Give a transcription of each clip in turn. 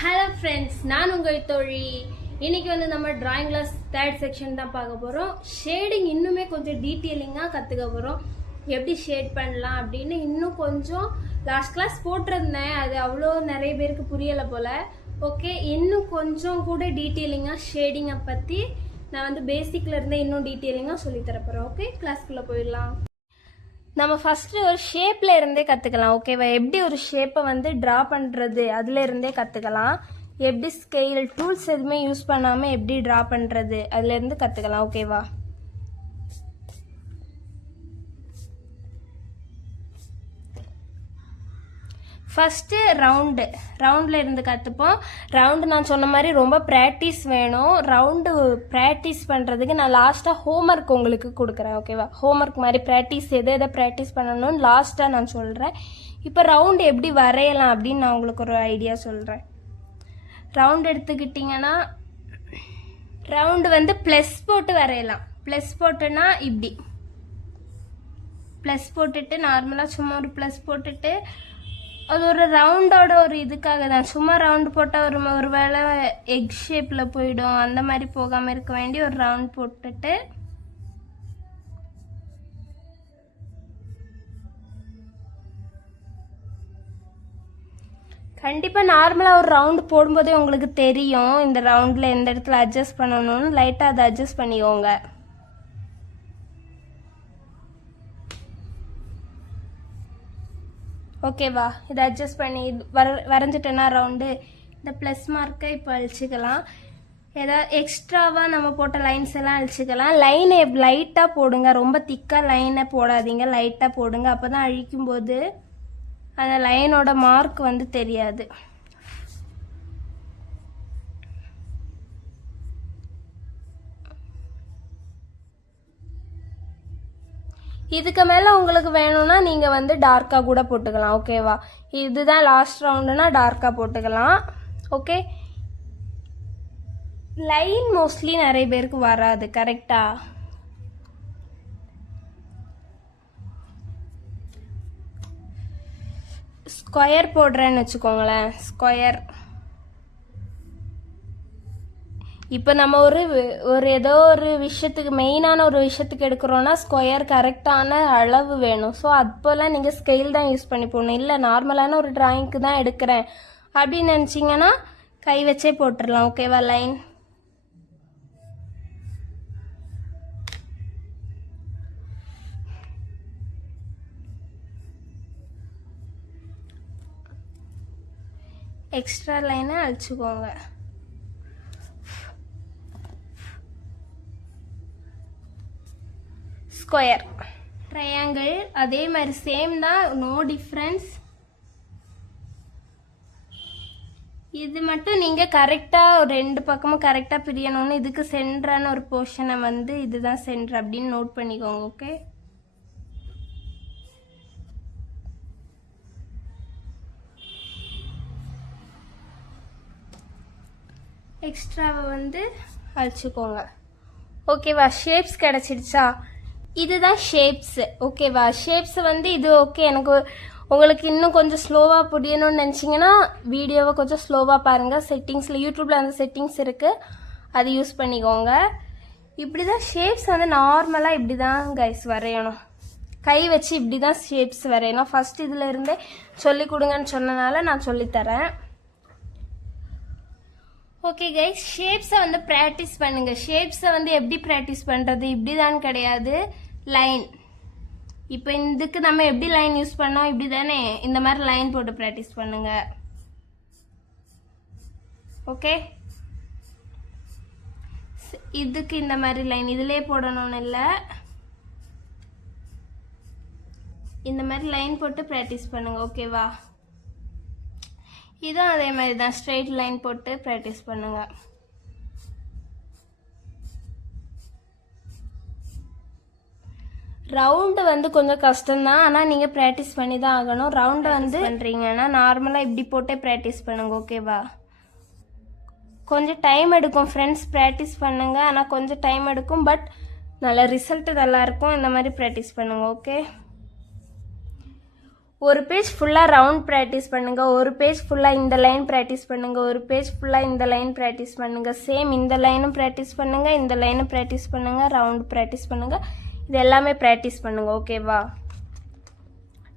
Hello friends, நான் உங்கள் தோழி. இன்னைக்கு வந்து நம்ம டிராயிங் கிளாஸ் தேர்ட் செக்ஷன் தான் பார்க்க போகிறோம். ஷேடிங் இன்னுமே கொஞ்சம் டீட்டெயிலிங்காக கற்றுக்க போகிறோம். எப்படி ஷேட் பண்ணலாம் அப்படின்னு இன்னும் கொஞ்சம் லாஸ்ட் கிளாஸ் போட்டிருந்தேன். அது அவ்வளோ நிறைய பேருக்கு புரியலை போல். ஓகே, இன்னும் கொஞ்சம் கூட டீட்டெயிலிங்காக ஷேடிங்கை பற்றி நான் வந்து பேசிக்கில் இருந்தே இன்னும் டீட்டெயிலிங்காக சொல்லித்தரப்போகிறேன். ஓகே, கிளாஸ்க்குள்ளே போயிடலாம். நம்ம ஃபஸ்ட்டு ஒரு ஷேப்பில் இருந்தே கற்றுக்கலாம். ஓகேவா? எப்படி ஒரு ஷேப்பை வந்து ட்ரா பண்ணுறது அதில் இருந்தே கற்றுக்கலாம். எப்படி ஸ்கெயில் டூல்ஸ் எதுவுமே யூஸ் பண்ணாமல் எப்படி ட்ரா பண்ணுறது அதுலேருந்து கற்றுக்கலாம். ஓகேவா? ஃபஸ்ட்டு ரவுண்டில் இருந்து கற்றுப்போம். ரவுண்டு நான் சொன்ன மாதிரி ரொம்ப ப்ராக்டிஸ் வேணும். ரவுண்டு ப்ராக்டிஸ் பண்ணுறதுக்கு நான் லாஸ்ட்டாக ஹோம்ஒர்க் உங்களுக்கு கொடுக்குறேன். ஓகேவா? ஹோம்ஒர்க் மாதிரி ப்ராக்டிஸ் எதை ப்ராக்டிஸ் பண்ணணும்னு லாஸ்ட்டாக நான் சொல்கிறேன். இப்போ ரவுண்டு எப்படி வரையலாம் அப்படின்னு நான் உங்களுக்கு ஒரு ஐடியா சொல்கிறேன். ரவுண்டு எடுத்துக்கிட்டிங்கன்னா ரவுண்டு வந்து ப்ளஸ் போட்டு வரையலாம். ப்ளஸ் போட்டுன்னா இப்படி ப்ளஸ் போட்டுட்டு நார்மலாக சும்மா ஒரு ப்ளஸ் போட்டுட்டு அது ஒரு ரவுண்டோட ஒரு இதுக்காக தான். சும்மா ரவுண்டு போட்டால் ஒரு வேளை எக் ஷேப்பில் போயிடும். அந்த மாதிரி போகாமல் இருக்க வேண்டி ஒரு ரவுண்ட் போட்டுட்டு கண்டிப்பாக நார்மலாக ஒரு ரவுண்டு போடும்போதே உங்களுக்கு தெரியும் இந்த ரவுண்டில் எந்த இடத்துல அட்ஜஸ்ட் பண்ணணும்னு. லைட்டாக அதை அட்ஜஸ்ட் பண்ணிக்கோங்க. ஓகேவா? இதை அட்ஜஸ்ட் பண்ணி வரைஞ்சிட்டேன்னா ரவுண்டு இந்த ப்ளஸ் மார்க்கை இப்போ அழிச்சிக்கலாம். ஏதாவது எக்ஸ்ட்ராவாக நம்ம போட்ட லைன்ஸ் எல்லாம் அழிச்சிக்கலாம். லைனை லைட்டாக போடுங்க, ரொம்ப திக்காக லைனை போடாதீங்க, லைட்டாக போடுங்க. அப்போ தான் அழிக்கும்போது அந்த லைனோட மார்க் வந்து தெரியாது. இதுக்கு மேலே உங்களுக்கு வேணும்னா நீங்கள் வந்து டார்க்காக கூட போட்டுக்கலாம். ஓகேவா? இதுதான் லாஸ்ட் ரவுண்டுனா டார்க்காக போட்டுக்கலாம். ஓகே, லைன் மோஸ்ட்லி நிறைய பேருக்கு வராது. கரெக்டா? ஸ்கொயர் போடுறேன்னு வச்சுக்கோங்களேன். ஸ்கொயர் இப்போ நம்ம ஒரு ஏதோ ஒரு விஷயத்துக்கு மெயினான ஒரு விஷயத்துக்கு எடுக்கிறோன்னா ஸ்கொயர் கரெக்டான அளவு வேணும். ஸோ அப்போல்லாம் நீங்கள் ஸ்கெயில் தான் யூஸ் பண்ணி போடணும். இல்லை நார்மலான ஒரு டிராயிங்க்கு தான் எடுக்கிறேன் அப்படின்னு நினச்சிங்கன்னா கை வச்சே போட்டுடலாம். ஓகேவா? லைன் எக்ஸ்ட்ரா லைனை அழிச்சுக்கோங்க. ஸ்கொயர், ட்ரையாங்கிள் அதே மாதிரி சேம் தான், நோ டிஃப்ரென்ஸ். இது மட்டும் நீங்கள் கரெக்டாக ரெண்டு பக்கமும் கரெக்டாக பிரியணும்னு இதுக்கு சென்டரான ஒரு போர்ஷனை வந்து இதுதான் சென்டர் அப்படின்னு நோட் பண்ணிக்கோங்க. ஓகே, எக்ஸ்ட்ராவை வந்து அழிச்சுக்கோங்க. ஓகேவா? ஷேப்ஸ் கிடச்சிடுச்சா? இதுதான் ஷேப்ஸு. ஓகேவா? ஷேப்ஸ் வந்து இது ஓகே. எனக்கு உங்களுக்கு இன்னும் கொஞ்சம் ஸ்லோவாக புரியணும்னு நினச்சிங்கன்னா வீடியோவை கொஞ்சம் ஸ்லோவாக பாருங்கள். செட்டிங்ஸில் யூடியூப்பில் அந்த செட்டிங்ஸ் இருக்குது, அது யூஸ் பண்ணிக்கோங்க. இப்படி தான் ஷேப்ஸ் வந்து நார்மலாக இப்படி தான் கைஸ் வரையணும். கை வச்சு இப்படி தான் ஷேப்ஸ் வரையணும். ஃபஸ்ட் இதில் இருந்தே சொல்லி கொடுங்கன்னு சொன்னனால நான் சொல்லித்தரேன். ஓகே கைஸ், ஷேப்ஸை வந்து ப்ராக்டிஸ் பண்ணுங்கள். ஷேப்ஸை வந்து எப்படி ப்ராக்டிஸ் பண்ணுறது? இப்படி தான் கிடையாது, லைன். இப்போ இதுக்கு நம்ம எப்படி லைன் யூஸ் பண்ணோம்? இப்படி தானே, இந்த மாதிரி லைன் போட்டு ப்ராக்டிஸ் பண்ணுங்க. ஓகே, இதுக்கு இந்த மாதிரி லைன் இதிலே போடணும்னு இல்லை, இந்த மாதிரி லைன் போட்டு ப்ராக்டிஸ் பண்ணுங்க. ஓகேவா? இதுவும் அதே மாதிரி தான், ஸ்ட்ரெயிட் லைன் போட்டு ப்ராக்டிஸ் பண்ணுங்க. ரவுண்டு வந்து கொஞ்சம் கஷ்டம்தான், ஆனால் நீங்கள் ப்ராக்டிஸ் பண்ணி தான் ஆகணும். ரவுண்டு வந்து பண்ணுறீங்கன்னா நார்மலாக இப்படி போட்டே ப்ராக்டிஸ் பண்ணுங்க. ஓகேவா? கொஞ்சம் டைம் எடுக்கும் ஃப்ரெண்ட்ஸ், ப்ராக்டிஸ் பண்ணுங்க. ஆனால் கொஞ்சம் டைம் எடுக்கும், பட் நல்ல ரிசல்ட் நல்லாயிருக்கும். இந்த மாதிரி ப்ராக்டிஸ் பண்ணுங்க. ஓகே, ஒரு பேஜ் ஃபுல்லாக ரவுண்ட் ப்ராக்டிஸ் பண்ணுங்கள், ஒரு பேஜ் ஃபுல்லாக இந்த லைன் ப்ராக்டிஸ் பண்ணுங்கள், ஒரு பேஜ் ஃபுல்லாக இந்த லைன் ப்ராக்டிஸ் பண்ணுங்கள். சேம் இந்த லைனும் ப்ராக்டிஸ் பண்ணுங்கள், இந்த லைனும் ப்ராக்டிஸ் பண்ணுங்கள், ரவுண்ட் ப்ராக்டிஸ் பண்ணுங்கள். இது எல்லாமே ப்ராக்டிஸ் பண்ணுங்கள். ஓகேவா?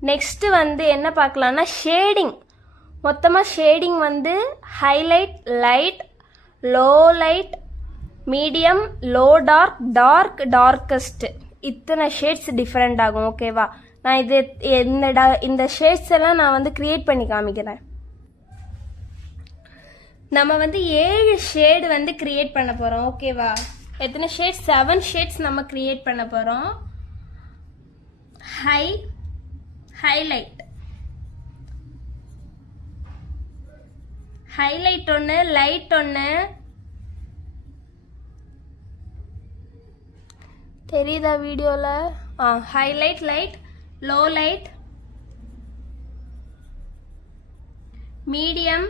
நெக்ஸ்ட்டு வந்து என்ன பார்க்கலான்னா ஷேடிங். மொத்தமாக ஷேடிங் வந்து highlight, light, low light, medium, low dark, dark, darkest, இத்தனை ஷேட்ஸ் டிஃப்ரெண்ட் ஆகும். ஓகேவா? நான் இது இந்த ஷேட்ஸ் எல்லாம் நான் வந்து கிரியேட் பண்ணி காமிக்கிறேன். நம்ம வந்து 7 ஷேடு வந்து கிரியேட் பண்ண போகிறோம். ஓகேவா? எத்தனை ஷேட்ஸ்? 7 ஷேட்ஸ் நம்ம கிரியேட் பண்ண போகிறோம். ஹைலைட், ஹைலைட் ஒன்று, லைட் ஒன்று, தெரியுதா வீடியோவில்? Highlight, light, low light, medium,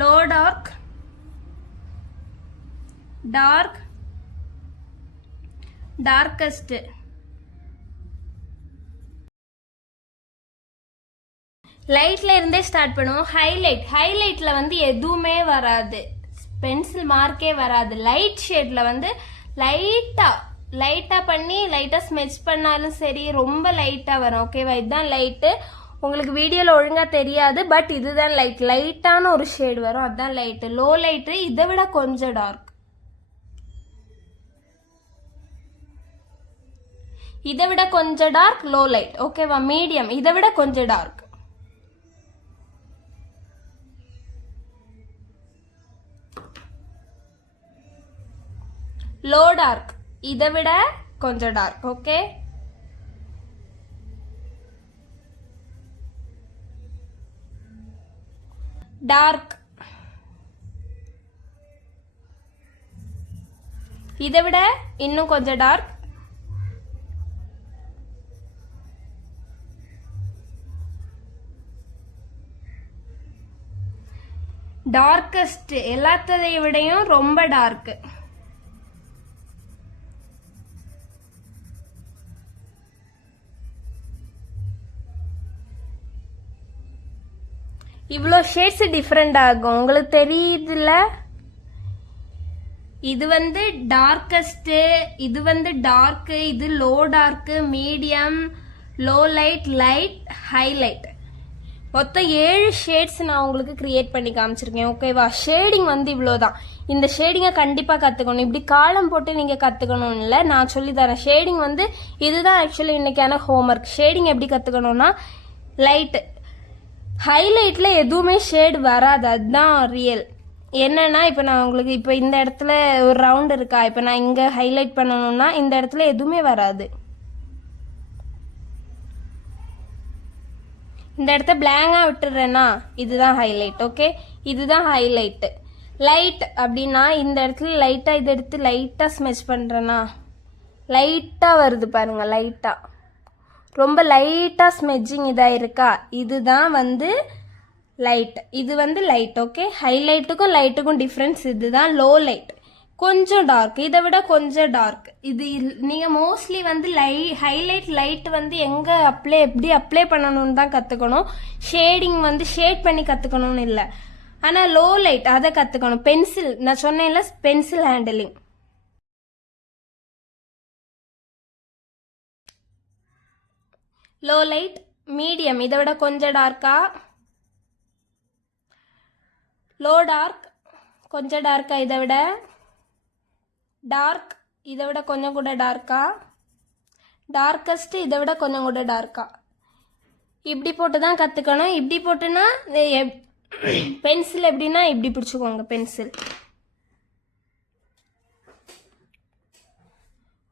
low dark, dark, darkest. லைட்ல இருந்தே ஸ்டார்ட் பண்ணுவோம். ஹைலைட்ல வந்து எதுவுமே வராது, பென்சில் மார்க்கே வராது. லைட் ஷேட்ல வந்து லைட்டா பண்ணி லைட்டா ஸ்மெச் பண்ணாலும் சரி, ரொம்ப லைட்டா வரும். ஓகேவா? இதுதான் லைட்டு. உங்களுக்கு வீடியோல ஒழுங்கா தெரியாது, பட் இதுதான் லைட்டான ஒரு ஷேட் வரும், அதுதான் லைட்டு. லோ லைட்டு இதை விட கொஞ்சம் டார்க், இதை விட கொஞ்சம் டார்க், லோ லைட். ஓகேவா? மீடியம் இதை விட கொஞ்சம் டார்க், லோ டார்க் இதை விட கொஞ்சம் டார்க். ஓகே? டார்க் இதை விட இன்னும் கொஞ்சம் டார்க், டார்க்கஸ்ட் எல்லாத்தையும் விடையும் ரொம்ப டார்க், இவ்வளோ ஷேட்ஸ் டிஃப்ரெண்ட் ஆகும். உங்களுக்கு தெரியுதுல்ல? இது வந்து டார்க்கஸ்ட், இது வந்து டார்க், இது low dark, medium, low light, light, highlight. மொத்தம் 7 ஷேட்ஸ் நான் உங்களுக்கு கிரியேட் பண்ணி காமிச்சிருக்கேன். ஓகேவா? ஷேடிங் வந்து இவ்வளோதான். இந்த ஷேடிங்கை கண்டிப்பாக கற்றுக்கணும். இப்படி காலம் போட்டு நீங்கள் கற்றுக்கணும் இல்லை, நான் சொல்லி தரேன். ஷேடிங் வந்து இதுதான் ஆக்சுவலி இன்னைக்கான ஹோம்ஒர்க். ஷேடிங் எப்படி கற்றுக்கணும்னா, லைட்டு ஹைலைட்ல எதுவுமே ஷேடு வராது, அதுதான் ரியல். என்னன்னா இப்போ நான் உங்களுக்கு இப்போ இந்த இடத்துல ஒரு ரவுண்ட் இருக்கா, இப்போ நான் இங்கே ஹைலைட் பண்ணணும்னா இந்த இடத்துல எதுவுமே வராது, இந்த இடத்த பிளாங்கா விட்டுறேன்னா இதுதான் ஹைலைட். ஓகே? இதுதான் ஹைலைட். லைட் அப்படின்னா இந்த இடத்துல லைட்டா இதை எடுத்து லைட்டா ஸ்மெச் பண்றேன்னா லைட்டா வருது பாருங்க, லைட்டா ரொம்ப லைட்டா ஸ்மெஜிங் இதா இருக்கா, இதுதான் வந்து லைட். இது வந்து லைட். ஓகே? ஹைலைட்டுக்கும் லைட்டுக்கும் டிஃப்ரென்ஸ் இதுதான். லோ லைட் கொஞ்சம் டார்க், இதை விட கொஞ்சம் டார்க். இது நீங்க மோஸ்ட்லி வந்து ஹைலைட் லைட் வந்து எங்க எப்படி அப்ளை பண்ணணும்னு தான் கத்துக்கணும். ஷேடிங் வந்து ஷேட் பண்ணி கத்துக்கணும்னு இல்லை. ஆனா லோ லைட் அதை கத்துக்கணும். பென்சில் நான் சொன்னேன்ல, pencil handling. Low light, medium இதை விட கொஞ்சம் டார்க்கா, லோ டார்க் கொஞ்சம் டார்க்கா, இதை விட டார்க் இதை விட கொஞ்சம் கூட டார்க்கா, டார்க்கஸ்ட் இதை விட கொஞ்சம் கூட டார்க்கா. இப்படி போட்டு தான் கற்றுக்கணும். இப்படி போட்டுன்னா பென்சில் எப்படின்னா இப்படி பிடிச்சிக்கோங்க பென்சில்.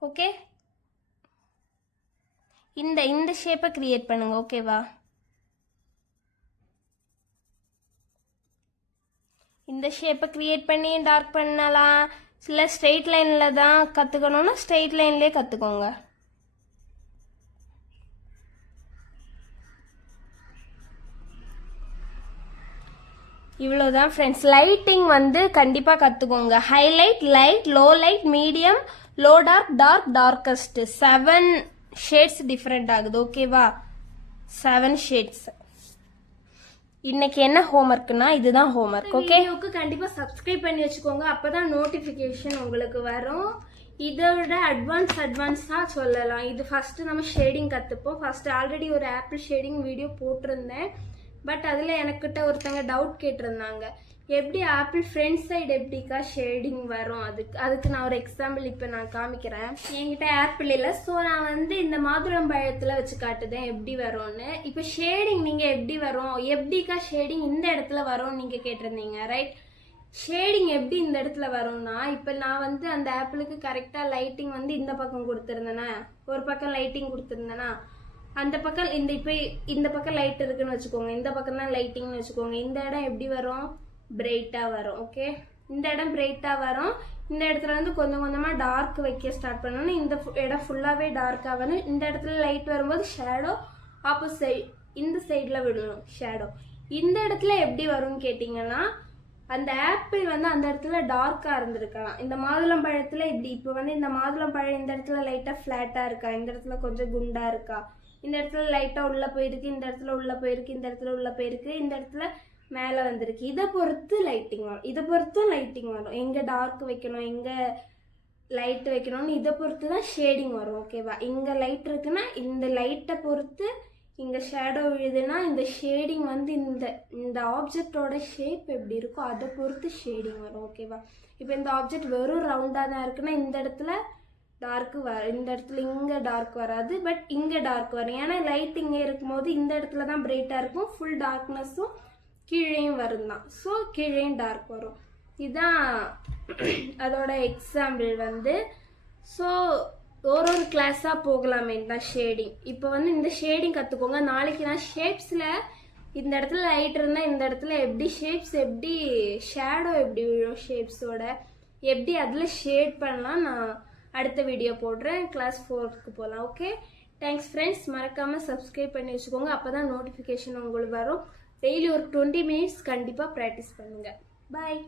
ஓகே? இந்த ஷேப்பை கிரியேட் பண்ணுங்க. ஓகேவா? இந்த ஷேப்பை கிரியேட் பண்ணி டார்க் பண்ணலாம். இல்லை ஸ்ட்ரெயிட் லைனில் தான் கற்றுக்கணும்னா ஸ்ட்ரெயிட் லைன்லேயே கற்றுக்கோங்க. இவ்வளோதான் ஃப்ரெண்ட்ஸ். லைட்டிங் வந்து கண்டிப்பாக கற்றுக்கோங்க. Highlight, light, low light, medium, low dark, dark, darkest 7 shades different ஆகுது. ஓகேவா? 7 ஷேட்ஸ். இன்னைக்கு என்ன ஹோம்ஒர்க்னா இதுதான் ஹோம்ஒர்க். ஓகே, கண்டிப்பா சப்ஸ்கிரைப் பண்ணி வச்சுக்கோங்க, அப்பதான் நோட்டிபிகேஷன் உங்களுக்கு வரும். இதை விட அட்வான்ஸா சொல்லலாம். இது ஃபர்ஸ்ட் நம்ம ஷேடிங் கத்துப்போம். ஃபர்ஸ்ட் ஆல்ரெடி ஒரு ஆப்பிள் ஷேடிங் வீடியோ போட்டிருந்தேன். பட் அதுல எனக்கிட்ட ஒருத்தங்க டவுட் கேட்டிருந்தாங்க, எப்படி ஆப்பிள் ஃப்ரண்ட் சைடு எப்படிக்கா ஷேடிங் வரும், அதுக்கு நான் ஒரு எக்ஸாம்பிள் இப்போ நான் காமிக்கிறேன். என்கிட்ட ஆப்பிள் இல்லை, ஸோ நான் வந்து இந்த மாதுளம்பழத்தில் வச்சு காட்டுதேன் எப்படி வரும்னு. இப்போ ஷேடிங் நீங்கள் எப்படி வரும், எப்படிக்கா ஷேடிங் இந்த இடத்துல வரும்னு நீங்கள் கேட்டிருந்தீங்க, ரைட்? ஷேடிங் எப்படி இந்த இடத்துல வரும்னா, இப்போ நான் வந்து அந்த ஆப்பிளுக்கு கரெக்டாக லைட்டிங் வந்து இந்த பக்கம் கொடுத்துருந்தேன்னா, ஒரு பக்கம் லைட்டிங் கொடுத்துருந்தேன்னா, அந்த பக்கம் இந்த பக்கம் லைட் இருக்குன்னு வச்சுக்கோங்க, இந்த பக்கம் தான் லைட்டிங்னு வச்சுக்கோங்க. இந்த இடம் எப்படி வரும்? பிரைட்டா வரும். ஓகே, இந்த இடம் பிரைட்டா வரும். இந்த இடத்துல வந்து கொஞ்சம் கொஞ்சமா டார்க் வைக்க ஸ்டார்ட் பண்ணணும். இந்த இடம் ஃபுல்லாவே டார்க்கா வரும். இந்த இடத்துல லைட் வரும்போது ஷேடோ ஆப்போசிட் இந்த சைட்ல விடணும் ஷேடோ. இந்த இடத்துல எப்படி வரும்னு கேட்டீங்கன்னா, அந்த ஆப்பிள் வந்து அந்த இடத்துல டார்க்கா இருந்திருக்கலாம். இந்த மாதுளம்பழத்துல இப்படி இப்போ வந்து இந்த மாதுளம்பழம் இந்த இடத்துல லைட்டா ஃபிளாட்டா இருக்கா, இந்த இடத்துல கொஞ்சம் குண்டா இருக்கா, இந்த இடத்துல லைட்டா உள்ள போயிருக்கு, இந்த இடத்துல உள்ள போயிருக்கு, இந்த இடத்துல உள்ள போயிருக்கு, இந்த இடத்துல மேலே வந்திருக்கு. இதை பொறுத்து லைட்டிங் வரும், இதை பொறுத்தும் லைட்டிங் வரும். எங்கே டார்க் வைக்கணும், எங்கே லைட் வைக்கணும்னு இதை பொறுத்து தான் ஷேடிங் வரும். ஓகேவா? இங்கே லைட் இருக்குன்னா இந்த லைட்டை பொறுத்து, இங்கே ஷேடோ விழுதுன்னா இந்த ஷேடிங் வந்து இந்த ஆப்ஜெக்டோட ஷேப் எப்படி இருக்கோ அதை பொறுத்து ஷேடிங் வரும். ஓகேவா? இப்போ இந்த ஆப்ஜெக்ட் வெறும் ரவுண்டாக தான் இருக்குன்னா இந்த இடத்துல டார்க்கு இந்த இடத்துல இங்கே டார்க் வராது, பட் இங்கே டார்க் வரும். ஏன்னா லைட் இங்கே இருக்கும்போது இந்த இடத்துல தான் பிரைட்டாக இருக்கும், ஃபுல் டார்க்னஸும் கீழேயும் வரும் தான். ஸோ கீழேயும் டார்க் வரும். இதுதான் அதோட எக்ஸாம்பிள் வந்து. ஸோ ஒரு கிளாஸாக போகலாமே தான் ஷேடிங். இப்போ வந்து இந்த ஷேடிங் கற்றுக்கோங்க. நாளைக்கு நான் ஷேப்ஸில் இந்த இடத்துல லைட் இருந்தால் இந்த இடத்துல எப்படி ஷேப்ஸ், எப்படி ஷேடோ எப்படி விழும், ஷேப்ஸோட எப்படி அதில் ஷேட் பண்ணலாம் நான் அடுத்த வீடியோ போடுறேன். கிளாஸ் 4க்கு போகலாம். Okay, thanks friends. மறக்காமல் சப்ஸ்கிரைப் பண்ணி வச்சுக்கோங்க, அப்போ தான் நோட்டிஃபிகேஷன் உங்களுக்கு வரும். டெய்லி ஒரு 20 மினிட்ஸ் கண்டிப்பாக ப்ராக்டிஸ் பண்ணுங்கள். பாய்.